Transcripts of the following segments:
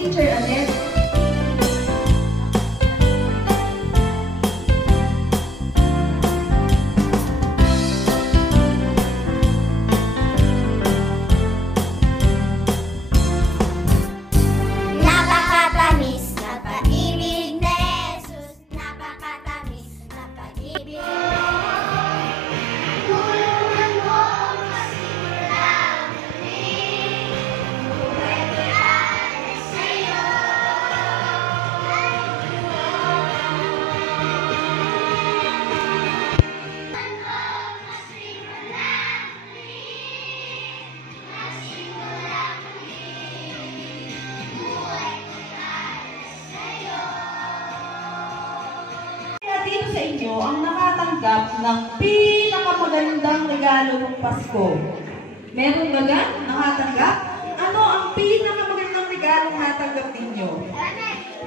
Teacher Annette. Napakatamis na pag-ibig ni Jesus, napakatamis na pag-ibig. Tulungan mo magsimula muli, buhay ko lang sa'yo. Dito sa inyo ang nakatanggap ng pinakamagandang regalo ng Pasko. Meron ba gan? Nakatanggap? Ano ang pinakamagandang regalo natanggap ninyo?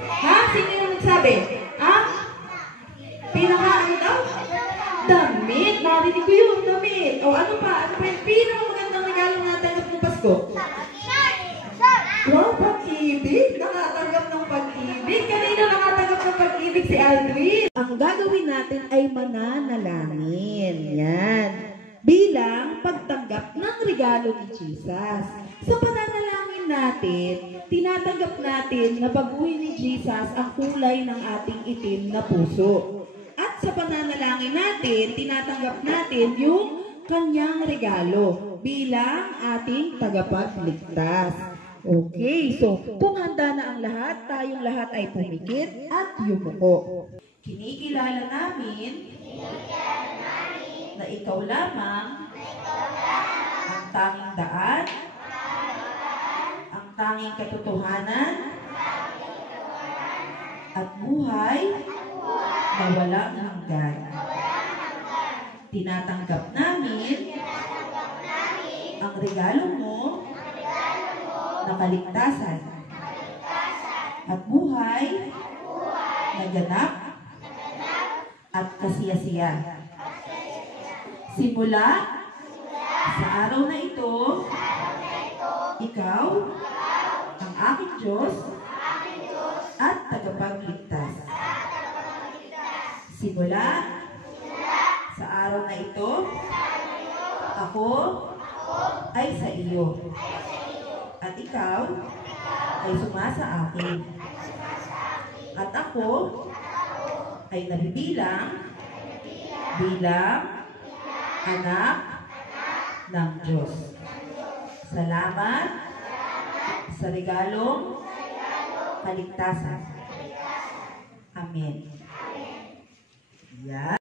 Ha? Sino yung nagsabi? Ha? Ano daw? Damit. Narinig ko yun, damit. O ano pa? Ano pa yung pinakamagandang regalo natanggap ng Pasko? Wow, pag-ibig. Nakatanggap ng pag-ibig. Kanina nakatanggap ng pag-ibig si Aldwin. Ang gagawin natin ay mananalangin. Yan. Bilang pagtanggap ng regalo ni Jesus. Sa pananalangin natin, tinatanggap natin na baguhin ni Jesus ang kulay ng ating itim na puso. At sa pananalangin natin, tinatanggap natin yung kanyang regalo bilang ating tagapagligtas. Okay, so kung handa na ang lahat, tayong lahat ay pumikit at yumuko. Kinikilala namin na ikaw lamang ang tanging daan, ang tanging katotohanan, at buhay na walang hanggan. Tinatanggap namin ang regalo mo na kaligtasan at buhay na ganap at kasiyasiya. Simula sa araw na ito, ikaw ang aking Diyos at tagapagligtas. Simula sa araw na ito, ako ay sa iyo. At ikaw ay sumasa akin. At ako ay nabibilang bilang anak ng Diyos. Salamat sa regalong kaligtasan. Amen. Yan.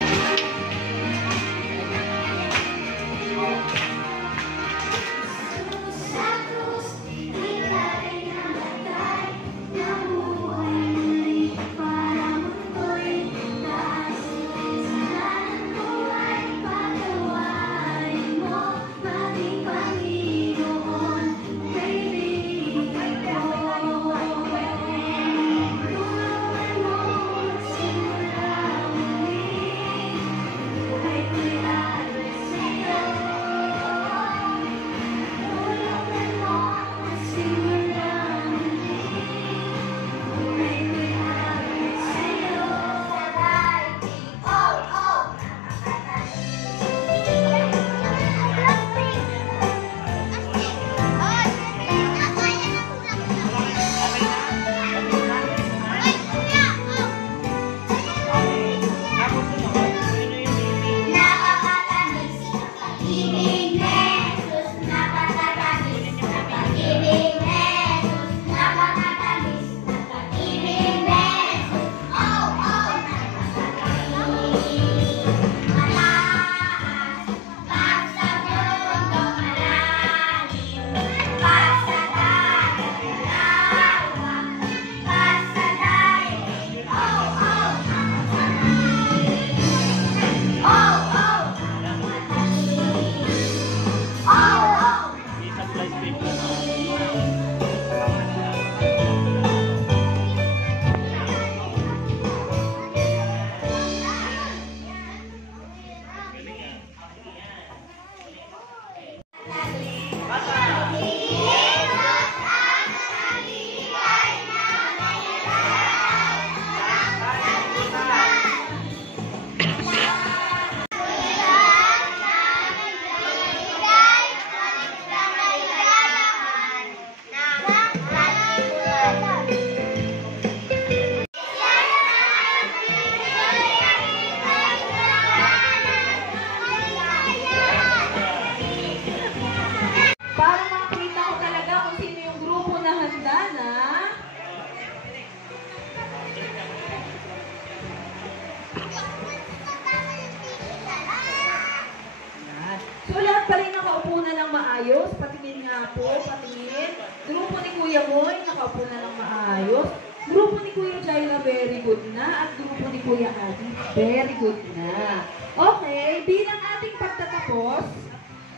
maayos. Patingin nga po, patingin. Grupo ni Kuya Moy, nakaupo na ng maayos. Grupo ni Kuya Jaira, very good na. At grupo ni Kuya Adi, very good na. Okay, bilang ating pagtatapos,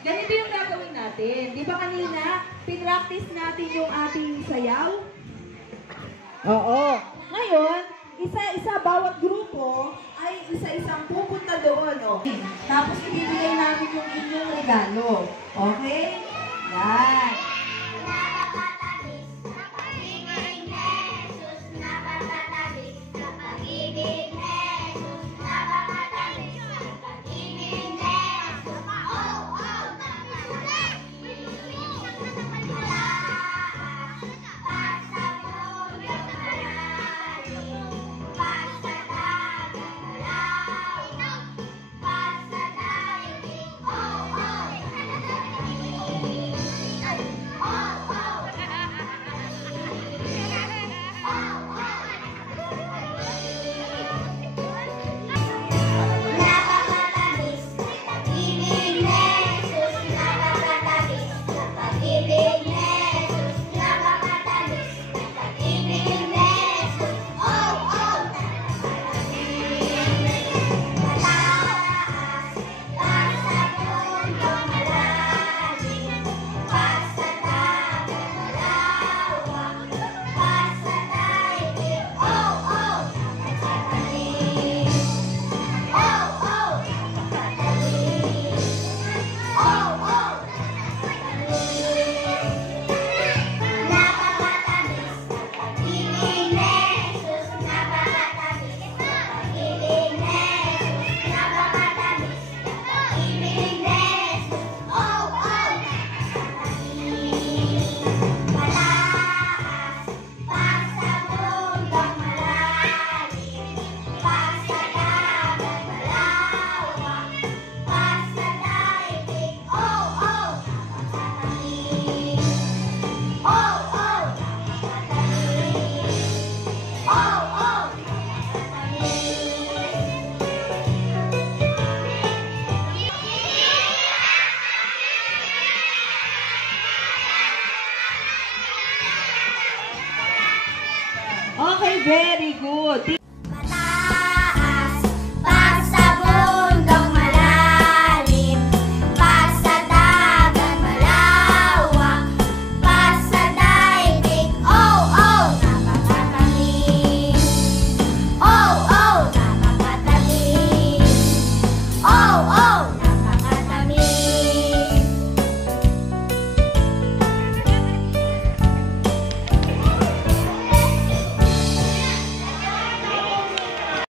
ganito yung gagawin natin. Di ba kanina, pinractice natin yung ating sayaw? Oo. Ngayon, isa-isa bawat grupo ay isa-isang pupunta doon. Okay. Tapos ibibigay namin yung inyong regalo. Okay? Yan. Napakatamis na pag-ibig ni Jesus. Napakatamis na pag-ibig ni Jesus. Napakatamis na pag-ibig ni Jesus. Oh, oh, napakatamis. Pasa mundo malalim, pasa dagat malaw, pasa daigdig. Oh, oh, napakatamis na pag-ibig ni Jesus. Napakatamis na pag-ibig ni Jesus. Napakatamis na pag-ibig ni Jesus. Oh, oh, mataas, pasa mundo malalim, pasa dagat malawak, pasa daigdig. Oh, oh, napakatamis. Oh, oh, napakatamis. Oh, oh, napakatamis na pag-ibig ni Jesus. Napakatamis na pag-ibig ni Jesus. Napakatamis na pag-ibig ni Jesus. Oh, oh, napakatamis. Mataas, pasa mundong malalim, pasa dagat malawak, pasa daigdig. Oh, oh, napakatamis. Oh, oh, napakatamis. Oh, oh, Okay, very good.